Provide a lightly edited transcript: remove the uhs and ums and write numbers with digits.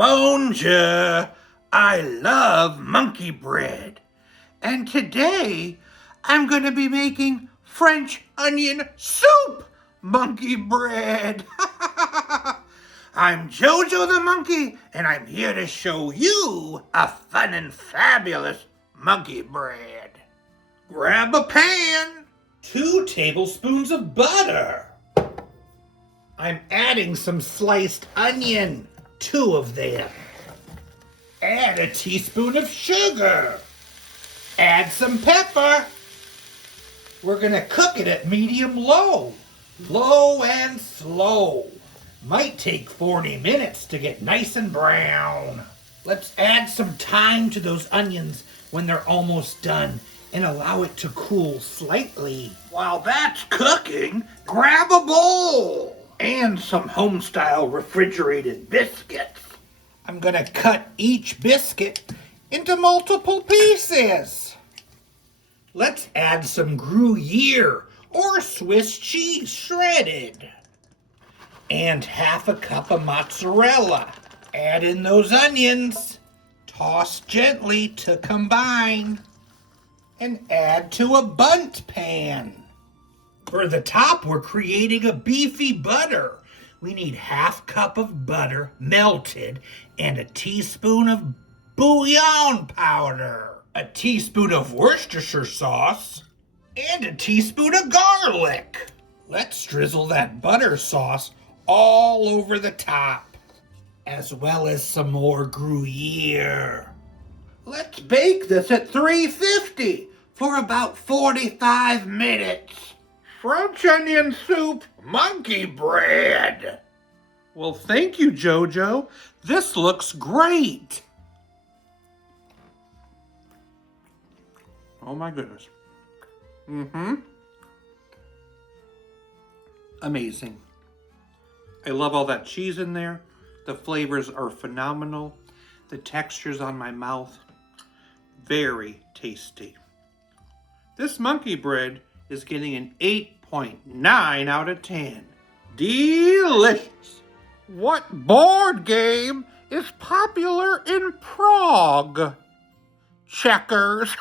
Bonjour! I love monkey bread. And today, I'm going to be making French onion soup monkey bread. I'm Jojo the monkey, and I'm here to show you a fun and fabulous monkey bread. Grab a pan, 2 tablespoons of butter. I'm adding some sliced onion, 2 of them. Add a teaspoon of sugar. Add some pepper. We're gonna cook it at medium-low. Low and slow. Might take 40 minutes to get nice and brown. Let's add some thyme to those onions when they're almost done and allow it to cool slightly. While that's cooking, grab a bowl and some home-style refrigerated biscuits. I'm gonna cut each biscuit into multiple pieces. Let's add some Gruyère or Swiss cheese shredded. And half a cup of mozzarella. Add in those onions. Toss gently to combine. And add to a bundt pan. For the top, we're creating a beefy butter. We need half cup of butter melted and a teaspoon of bouillon powder, a teaspoon of Worcestershire sauce, and a teaspoon of garlic. Let's drizzle that butter sauce all over the top, as well as some more Gruyère. Let's bake this at 350 for about 45 minutes. French onion soup, monkey bread. Well, thank you, Jojo. This looks great. Oh my goodness. Amazing. I love all that cheese in there. The flavors are phenomenal. The texture's on my mouth. Very tasty. This monkey bread is getting an 8.9 out of 10. Delicious. What board game is popular in Prague? Checkers.